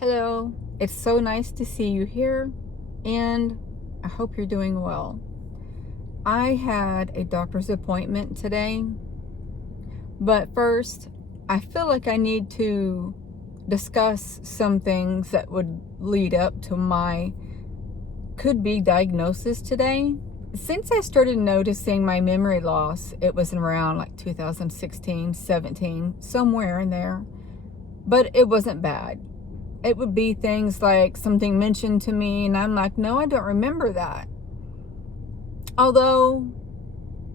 Hello, it's so nice to see you here, and I hope you're doing well. I had a doctor's appointment today, but first, I feel like I need to discuss some things that would lead up to my could-be diagnosis today. Since I started noticing my memory loss, it was around like 2016, 17, somewhere in there, but it wasn't bad. It would be things like something mentioned to me and I'm like, no, I don't remember that. Although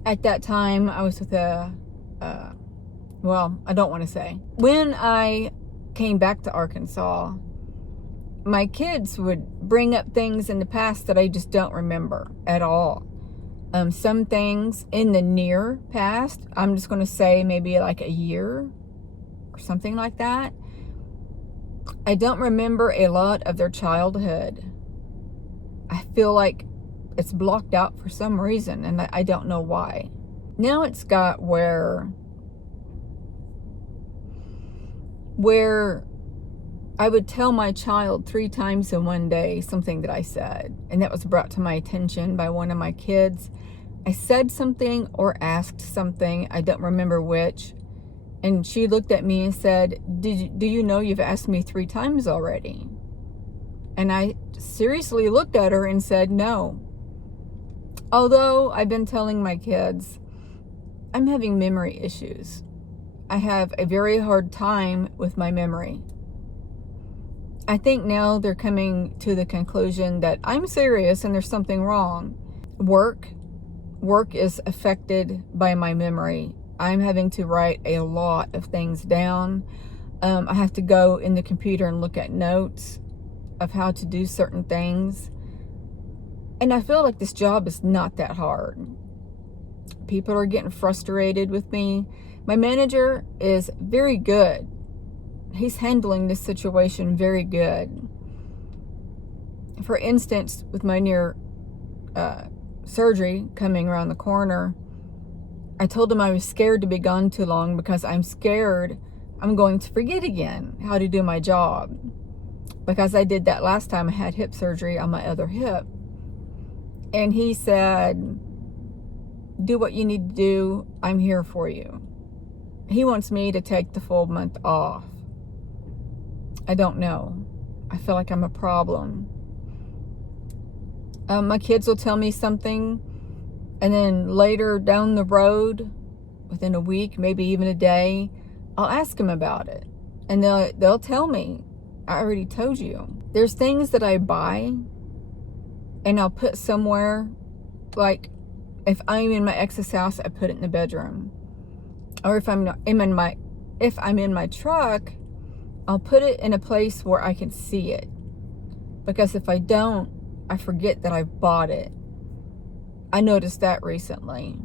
at that time I was with well, I don't want to say. When I came back to Arkansas, my kids would bring up things in the past that I just don't remember at all. Some things in the near past, I'm just going to say maybe like a year or something like that. I don't remember a lot of their childhood. I feel like it's blocked out for some reason, and I don't know why. Now it's got where I would tell my child 3 times in one day something that I said, and that was brought to my attention by one of my kids. I said something or asked something, I don't remember which, and she looked at me and said, do you know you've asked me 3 times already? And I seriously looked at her and said, no. Although I've been telling my kids, I'm having memory issues. I have a very hard time with my memory. I think now they're coming to the conclusion that I'm serious and there's something wrong. Work is affected by my memory. I'm having to write a lot of things down. I have to go in the computer and look at notes of how to do certain things. And I feel like this job is not that hard. People are getting frustrated with me. My manager is very good. He's handling this situation very good. For instance, with my near surgery coming around the corner, I told him I was scared to be gone too long because I'm scared I'm going to forget again how to do my job. Because I did that last time I had hip surgery on my other hip. And he said, do what you need to do. I'm here for you. He wants me to take the full month off. I don't know. I feel like I'm a problem. My kids will tell me something, and then later down the road, within a week, maybe even a day, I'll ask them about it. And they'll tell me, I already told you. There's things that I buy and I'll put somewhere, like if I'm in my ex's house, I put it in the bedroom. Or if I'm in my truck, I'll put it in a place where I can see it. Because if I don't, I forget that I've bought it. I noticed that recently.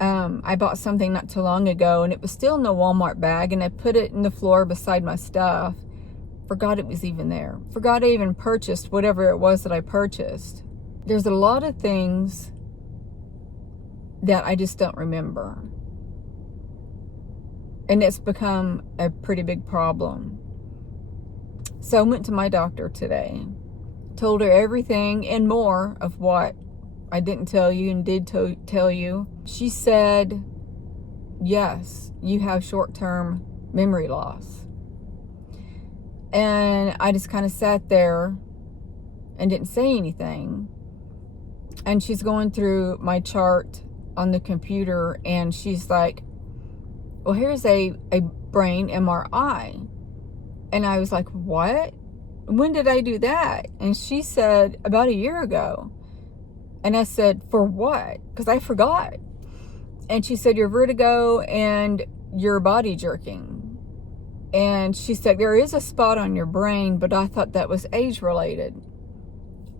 I bought something not too long ago and it was still in the Walmart bag, and I put it in the floor beside my stuff. Forgot it was even there. Forgot I even purchased whatever it was that I purchased. There's a lot of things that I just don't remember. And it's become a pretty big problem. So I went to my doctor today. Told her everything and more of what I didn't tell you and did tell you. She said, yes, you have short-term memory loss. And I just kind of sat there and didn't say anything. And she's going through my chart on the computer and she's like, well, here's a brain MRI. And I was like, what? When did I do that? And she said, about a year ago. And I said, for what? Because I forgot. And she said, your vertigo and your body jerking. And she said, there is a spot on your brain, but I thought that was age related.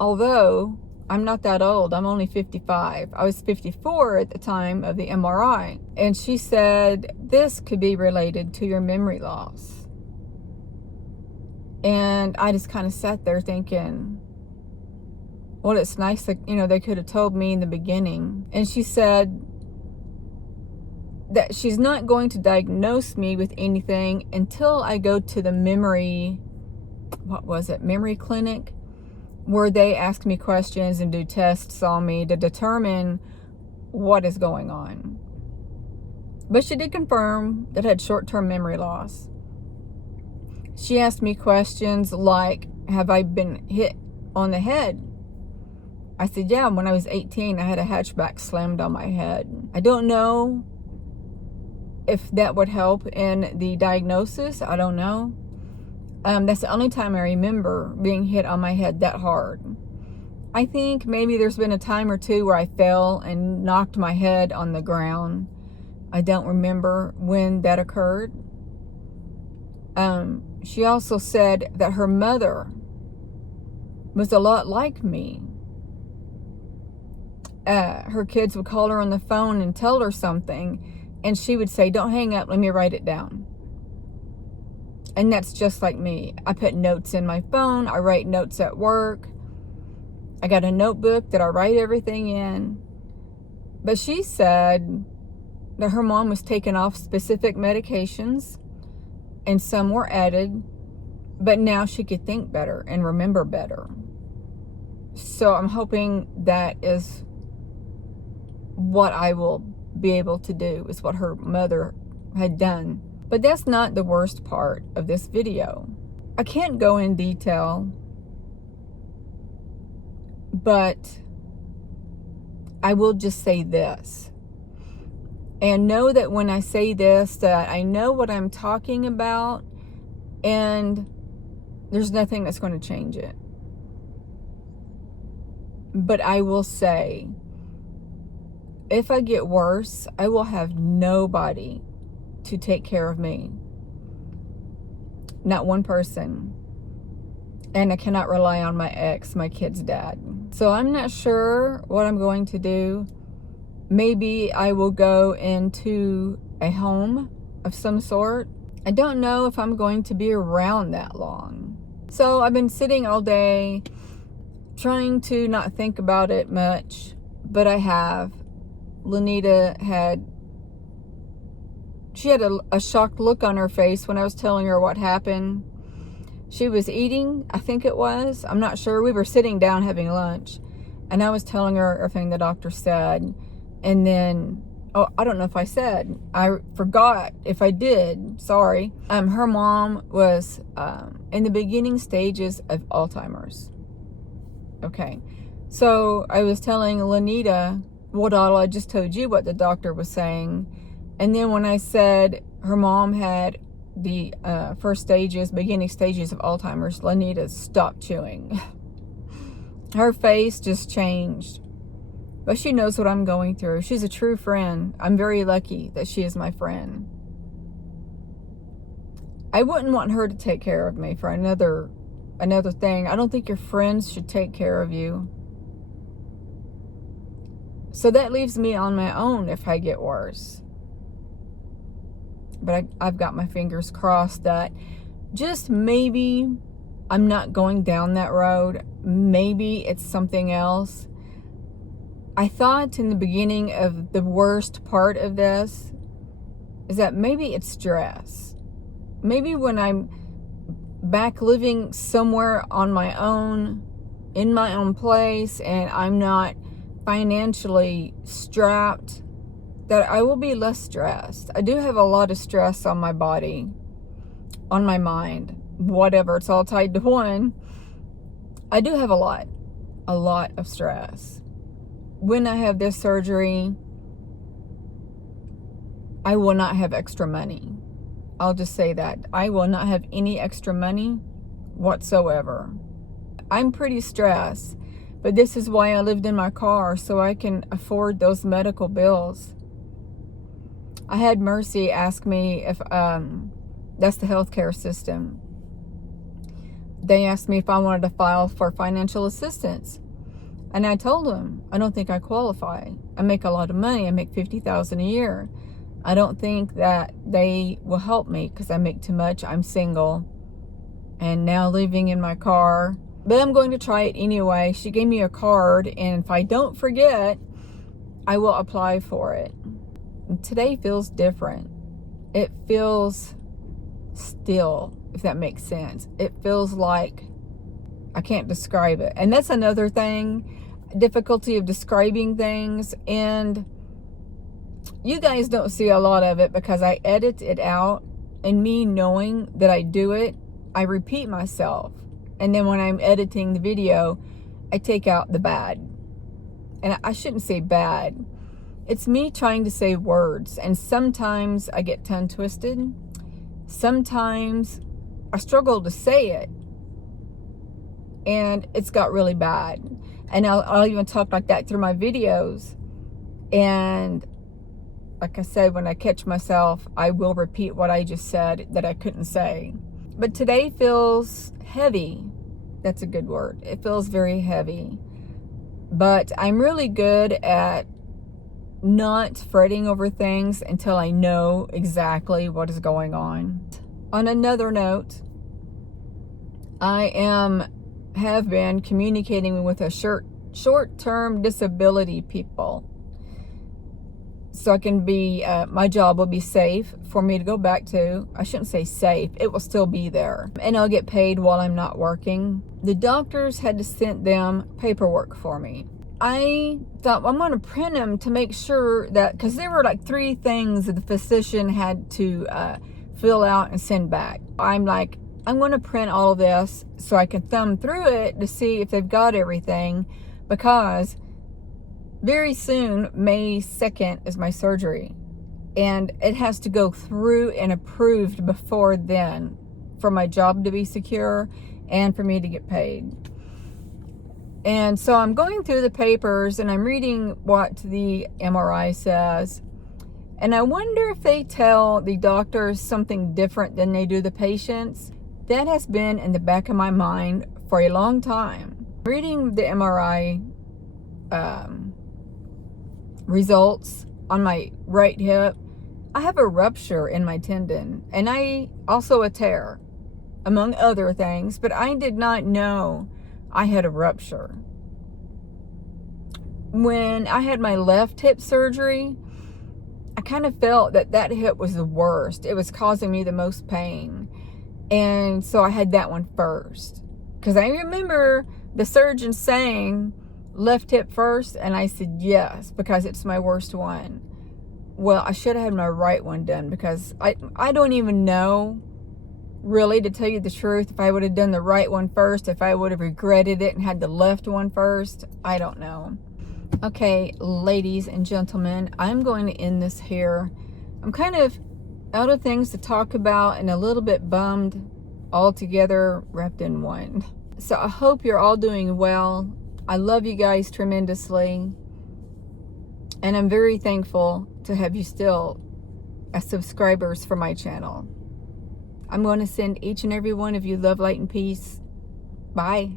Although I'm not that old, I'm only 55. I was 54 at the time of the MRI. And she said, this could be related to your memory loss. And I just kind of sat there thinking, well, it's nice that, they could have told me in the beginning. And she said that she's not going to diagnose me with anything until I go to the memory what was it, memory clinic, where they ask me questions and do tests on me to determine what is going on. But she did confirm that I had short-term memory loss. She asked me questions like, have I been hit on the head? I said, yeah, when I was 18, I had a hatchback slammed on my head. I don't know if that would help in the diagnosis. I don't know. That's the only time I remember being hit on my head that hard. I think maybe there's been a time or two where I fell and knocked my head on the ground. I don't remember when that occurred. She also said that her mother was a lot like me. Her kids would call her on the phone and tell her something, and she would say, don't hang up, let me write it down. And that's just like me. I put notes in my phone. I write notes at work. I got a notebook that I write everything in. But she said that her mom was taking off specific medications and some were added, but now she could think better and remember better. So I'm hoping that is what I will be able to do, is what her mother had done. But that's not the worst part of this video. I can't go in detail, but I will just say this. And know that when I say this, that I know what I'm talking about, and there's nothing that's going to change it. But I will say, if I get worse, I will have nobody to take care of me. Not one person. And I cannot rely on my ex, my kid's dad. So I'm not sure what I'm going to do. Maybe I will go into a home of some sort. I don't know if I'm going to be around that long. So I've been sitting all day trying to not think about it much, but I have. Lanita had a shocked look on her face when I was telling her what happened. She was eating, I think it was. I'm not sure. We were sitting down having lunch, and I was telling her everything the doctor said. And then, I don't know if I said. I forgot if I did. Sorry. Her mom was in the beginning stages of Alzheimer's. Okay. So I was telling Lanita, well, I just told you what the doctor was saying. And then when I said her mom had the beginning stages of Alzheimer's, Lanita stopped chewing. Her face just changed. But she knows what I'm going through. She's a true friend. I'm very lucky that she is my friend. I wouldn't want her to take care of me for another thing. I don't think your friends should take care of you. So that leaves me on my own if I get worse. But I've got my fingers crossed that just maybe I'm not going down that road. Maybe it's something else. I thought in the beginning of the worst part of this is that maybe it's stress. Maybe when I'm back living somewhere on my own, in my own place, and I'm not financially strapped, that I will be less stressed. I do have a lot of stress on my body, on my mind, whatever. It's all tied to one. I do have a lot of stress. When I have this surgery, I will not have extra money. I'll just say that. I will not have any extra money whatsoever. I'm pretty stressed, but this is why I lived in my car, so I can afford those medical bills. I had Mercy ask me if, that's the healthcare system. They asked me if I wanted to file for financial assistance. And I told them, I don't think I qualify. I make a lot of money. I make $50,000 a year. I don't think that they will help me because I make too much. I'm single and now living in my car. But I'm going to try it anyway. She gave me a card, and if I don't forget, I will apply for it. And today feels different. It feels still, if that makes sense. It feels like I can't describe it. And that's another thing, difficulty of describing things. And you guys don't see a lot of it because I edit it out, and me knowing that I do it, I repeat myself. And then when I'm editing the video, I take out the bad. And I shouldn't say bad. It's me trying to say words. And sometimes I get tongue twisted. Sometimes I struggle to say it. And it's got really bad. And I'll even talk like that through my videos. And like I said, when I catch myself, I will repeat what I just said that I couldn't say. But today feels heavy. That's a good word. It feels very heavy. But I'm really good at not fretting over things until I know exactly what is going on. On another note, I have been communicating with a short-term disability people. So I can be, my job will be safe for me to go back to. I shouldn't say safe, it will still be there. And I'll get paid while I'm not working. The doctors had to send them paperwork for me. I thought, well, I'm going to print them to make sure that, because there were like 3 things that the physician had to fill out and send back. I'm like, I'm going to print all of this so I can thumb through it to see if they've got everything, because very soon, May 2nd, is my surgery. And it has to go through and approved before then for my job to be secure and for me to get paid. And so I'm going through the papers and I'm reading what the MRI says. And I wonder if they tell the doctors something different than they do the patients. That has been in the back of my mind for a long time. Reading the MRI results on my right hip, I have a rupture in my tendon, and I also a tear, among other things, but I did not know I had a rupture. When I had my left hip surgery, I kind of felt that hip was the worst. It was causing me the most pain. And so I had that one first. Because I remember the surgeon saying, left hip first, and I said yes, because it's my worst one. Well, I should have had my right one done, because I don't even know, really, to tell you the truth, if I would have done the right one first, if I would have regretted it and had the left one first. I don't know. Okay, ladies and gentlemen, I'm going to end this here. I'm kind of out of things to talk about and a little bit bummed, all together wrapped in one. So I hope you're all doing well. I love you guys tremendously. And I'm very thankful to have you still as subscribers for my channel. I'm going to send each and every one of you love, light, and peace. Bye.